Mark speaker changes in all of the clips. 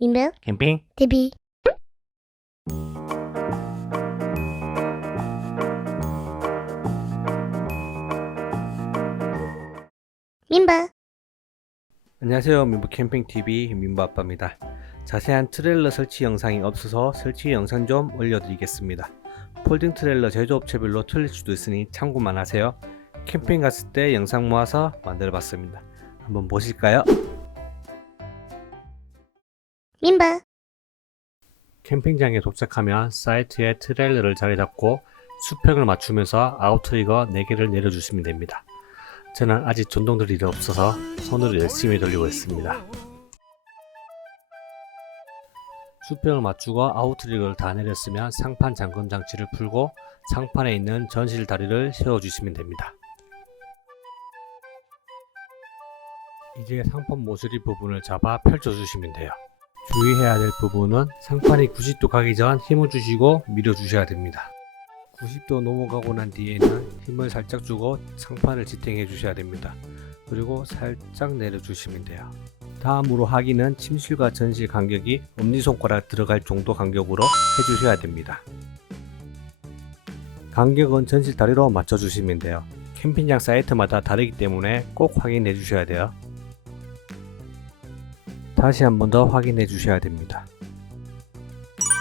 Speaker 1: 민부
Speaker 2: 캠핑
Speaker 1: TV 민부
Speaker 2: 안녕하세요 민부 캠핑 TV 민부 아빠입니다. 자세한 트레일러 설치 영상이 없어서 설치 영상 좀 올려드리겠습니다. 폴딩 트레일러 제조업체별로 틀릴 수도 있으니 참고만 하세요. 캠핑 갔을 때 영상 모아서 만들어봤습니다. 한번 보실까요?
Speaker 1: 민부
Speaker 2: 캠핑장에 도착하면 사이트에 트레일러를 자리 잡고 수평을 맞추면서 아웃트리거 4개를 내려주시면 됩니다. 저는 아직 전동 드릴이 없어서 손으로 열심히 돌리고 있습니다. 수평을 맞추고 아웃트리거를 다 내렸으면 상판 잠금 장치를 풀고 상판에 있는 전실 다리를 세워주시면 됩니다. 이제 상판 모서리 부분을 잡아 펼쳐주시면 돼요. 주의해야 될 부분은 상판이 90도 가기 전 힘을 주시고 밀어 주셔야 됩니다. 90도 넘어가고 난 뒤에는 힘을 살짝 주고 상판을 지탱해 주셔야 됩니다. 그리고 살짝 내려 주시면 돼요. 다음으로 하기는 침실과 전실 간격이 엄지손가락 들어갈 정도 간격으로 해 주셔야 됩니다. 간격은 전실 다리로 맞춰 주시면 돼요. 캠핑장 사이트마다 다르기 때문에 꼭 확인해 주셔야 돼요. 다시 한 번 더 확인해 주셔야 됩니다.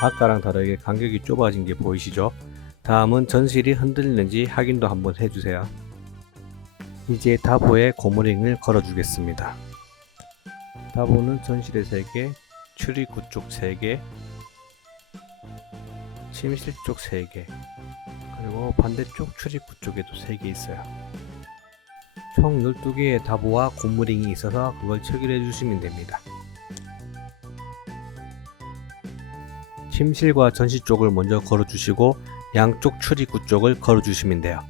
Speaker 2: 아까랑 다르게 간격이 좁아진 게 보이시죠? 다음은 전실이 흔들리는지 확인도 한번 해주세요. 이제 다보에 고무링을 걸어 주겠습니다. 다보는 전실에 3개, 출입구 쪽 3개, 침실 쪽 3개, 그리고 반대쪽 출입구 쪽에도 3개 있어요. 총 12개의 다보와 고무링이 있어서 그걸 체결해 주시면 됩니다. 침실과 전시 쪽을 먼저 걸어주시고 양쪽 출입구 쪽을 걸어주시면 돼요.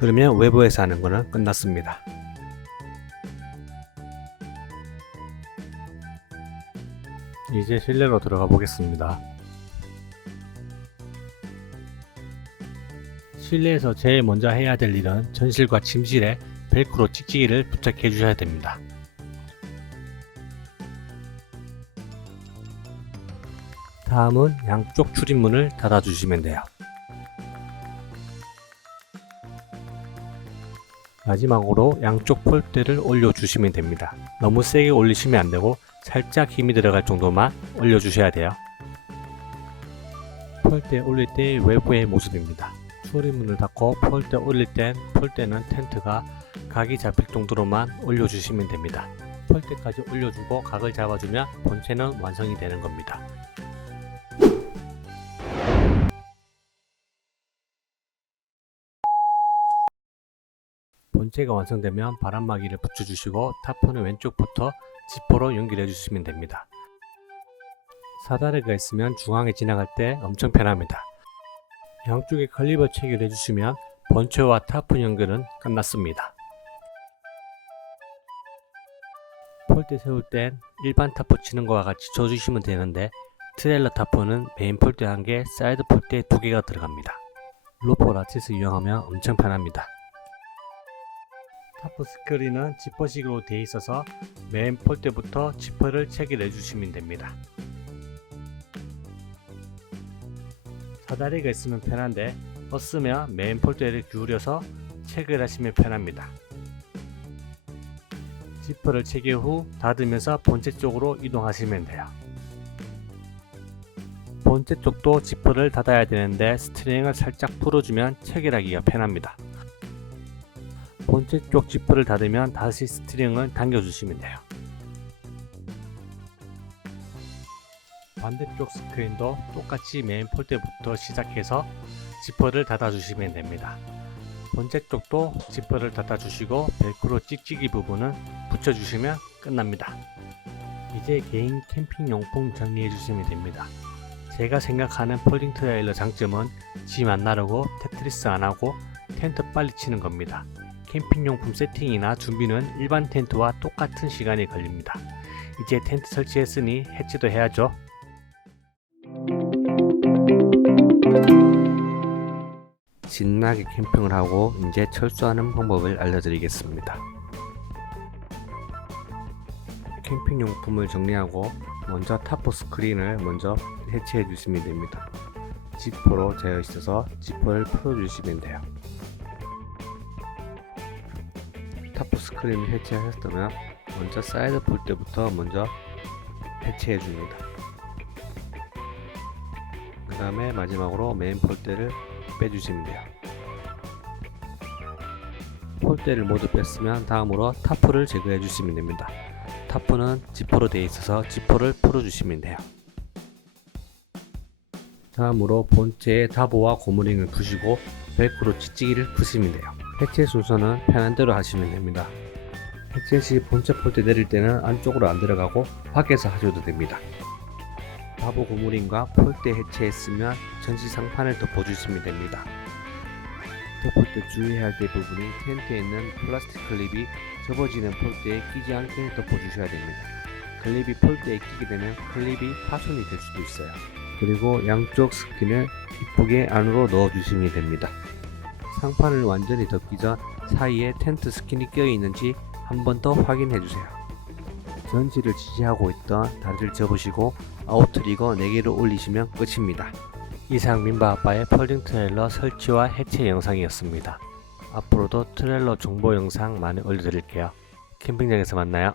Speaker 2: 그러면 외부에서 하는 거는 끝났습니다. 이제 실내로 들어가 보겠습니다. 실내에서 제일 먼저 해야 될 일은 전실과 침실에 벨크로 찍찍이를 부착해 주셔야 됩니다. 다음은 양쪽 출입문을 닫아주시면 돼요. 마지막으로 양쪽 폴대를 올려주시면 됩니다. 너무 세게 올리시면 안되고 살짝 힘이 들어갈 정도만 올려주셔야 돼요. 폴대 올릴 때 외부의 모습입니다. 출입문을 닫고 폴대 올릴 땐 폴대는 텐트가 각이 잡힐 정도로만 올려주시면 됩니다. 폴대까지 올려주고 각을 잡아주면 본체는 완성이 되는 겁니다. 본체가 완성되면 바람막이를 붙여주시고 타프는 왼쪽부터 지퍼로 연결해 주시면 됩니다. 사다리가 있으면 중앙에 지나갈 때 엄청 편합니다. 양쪽에 칼리버 체결해 주시면 본체와 타프 연결은 끝났습니다. 폴대 세울 땐 일반 타프 치는 거와 같이 쳐주시면 되는데 트레일러 타프는 메인 폴대 한 개, 사이드 폴대 두 개가 들어갑니다. 로퍼 라티스 이용하면 엄청 편합니다. 타프 스크린은 지퍼식으로 되어 있어서 메인 폴대부터 지퍼를 체결해 주시면 됩니다. 사다리가 있으면 편한데 없으면 메인 폴대를 기울여서 체결하시면 편합니다. 지퍼를 체결 후 닫으면서 본체 쪽으로 이동하시면 돼요. 본체 쪽도 지퍼를 닫아야 되는데 스트링을 살짝 풀어주면 체결하기가 편합니다. 본체 쪽 지퍼를 닫으면 다시 스트링을 당겨주시면 돼요. 반대쪽 스크린도 똑같이 메인 폴대부터 시작해서 지퍼를 닫아주시면 됩니다. 본체 쪽도 지퍼를 닫아주시고 벨크로 찍찍이 부분은 붙여주시면 끝납니다. 이제 개인 캠핑 용품 정리해주시면 됩니다. 제가 생각하는 폴딩 트레일러 장점은 짐 안 나르고 테트리스 안 하고 텐트 빨리 치는 겁니다. 캠핑용품 세팅이나 준비는 일반 텐트와 똑같은 시간이 걸립니다. 이제 텐트 설치했으니 해치도 해야죠. 신나게 캠핑을 하고 이제 철수하는 방법을 알려드리겠습니다. 캠핑 용품을 정리하고 먼저 타포 스크린을 먼저 해체해 주시면 됩니다. 지퍼로 되어 있어서 지퍼를 풀어 주시면 돼요. 타포 스크린을 해체하셨다면 먼저 사이드 폴대부터 먼저 해체해 줍니다. 그 다음에 마지막으로 메인 폴대를 빼주시면 돼요. 폴대를 모두 뺐으면 다음으로 타프를 제거해 주시면 됩니다. 타프는 지퍼로 되어 있어서 지퍼를 풀어주시면 돼요. 다음으로 본체의 다보와 고무링을 푸시고 벨크로 찌찌기를 푸시면 돼요. 해체 순서는 편한 대로 하시면 됩니다. 해체 시 본체 폴대 내릴 때는 안쪽으로 안 들어가고 밖에서 하셔도 됩니다. 다보 고무링과 폴대 해체했으면 전시 상판을 덮어주시면 됩니다. 덮을 때 주의해야 될 부분이 텐트에 있는 플라스틱 클립이 접어지는 폴대에 끼지 않게 덮어주셔야 됩니다. 클립이 폴대에 끼게 되면 클립이 파손이 될 수도 있어요. 그리고 양쪽 스킨을 이쁘게 안으로 넣어주시면 됩니다. 상판을 완전히 덮기 전 사이에 텐트 스킨이 껴 있는지 한 번 더 확인해 주세요. 전지를 지지하고 있던 다리를 접으시고 아웃트리거 4개를 올리시면 끝입니다. 이상 민바 아빠의 폴딩 트레일러 설치와 해체 영상이었습니다. 앞으로도 트레일러 정보 영상 많이 올려드릴게요. 캠핑장에서 만나요.